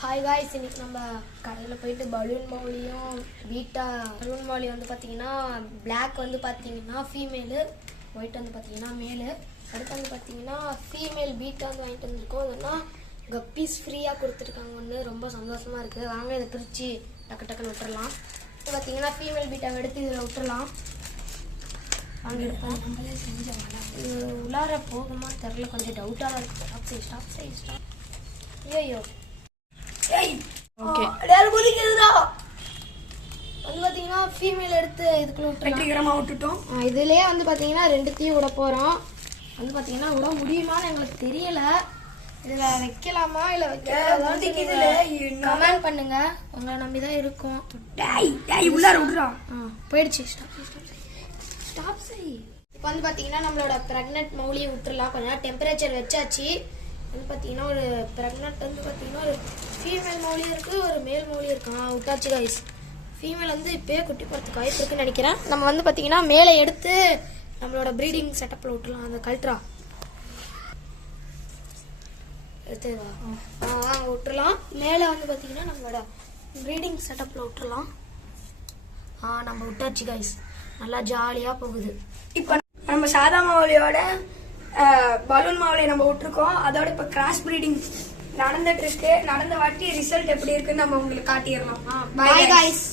Hi guys, இன்னைக்கு நம்ம கடையில் போயிட்டு பலூன் மௌலியும் பீட்டா பலூன் மௌலி வந்து பார்த்தீங்கன்னா பிளாக் வந்து பார்த்தீங்கன்னா ஃபீமேலு, ஒயிட் வந்து பார்த்தீங்கன்னா மேலு. அடுத்து வந்து பார்த்தீங்கன்னா ஃபீமேல் பீட்டா வந்து வாங்கிட்டு வந்திருக்கோம். அதனா கப்பீஸ் ஃப்ரீயாக கொடுத்துருக்காங்க. ஒன்று ரொம்ப சந்தோஷமாக இருக்குது. வாங்க இதை பிரித்து டக்கு டக்குன்னு விட்டுறலாம். இப்போ பார்த்தீங்கன்னா ஃபீமேல் பீட்டாவை எடுத்து இதில் விட்டுறலாம். வாங்க எடுப்போம். நம்மளே செஞ்சோம். இது உள்ளார போகுமா தெரில, கொஞ்சம் டவுட்டாக தான் இருக்குது. ஸ்டாப். ஐயோ வந்து பாத்தீங்கன்னா ஃபீமேல் எடுத்து இதுக்குள்ள விட்டுட்டோம். இதுலயே வந்து பாத்தீங்கன்னா ரெண்டுத்தையும் விட போறோம். வந்து பாத்தீங்கன்னா விட முடியுமான்னு எங்களுக்கு தெரியல. இதுல வைக்கலாமா இல்ல வைக்கலாம் கமெண்ட் பண்ணுங்க. உங்களை நம்பிதான் இருக்கும். போயிடுச்சு. ஸ்டாப் சரி. இப்போ வந்து பாத்தீங்கன்னா நம்மளோட பிரெக்னன்ட் மௌலியை விட்டுறலாம். கொஞ்ச நேரம் டெம்பரேச்சர் வச்சாச்சு. வந்து பார்த்தீங்கன்னா ஒரு ப்ரெக்னென்ட் வந்து பார்த்தீங்கன்னா ஒரு ஃபீமேல் மௌலியும் இருக்குது, ஒரு மேல் மௌலியும் இருக்கு. விட்டாச்சு காய்ஸ். ஃபீமேல் வந்து இப்போயே குட்டி போகிறதுக்கு வாய்ப்பு இருக்குன்னு நினைக்கிறேன். நம்ம வந்து பார்த்தீங்கன்னா மேலே எடுத்து நம்மளோட ப்ரீடிங் செட்டப்பில் விட்டுலாம். அந்த கல்ட்ரா எடுத்துவா விட்டுறலாம். மேலே வந்து பார்த்தீங்கன்னா நம்மளோட ப்ரீடிங் செட்டப்பில் விட்டுறலாம். நம்ம விட்டாச்சு காய்ஸ். நல்லா ஜாலியாக போகுது. இப்போ நம்ம சாதா மௌலியோட பலூன் மாவுலையை நம்ம விட்டுருக்கோம். அதோட இப்போ கிராஸ் ப்ரீடிங் நடந்துட்டு இருக்கு. நடந்த வாட்டி ரிசல்ட் எப்படி இருக்குன்னு நம்ம உங்களுக்கு காட்டிடலாம். By guys.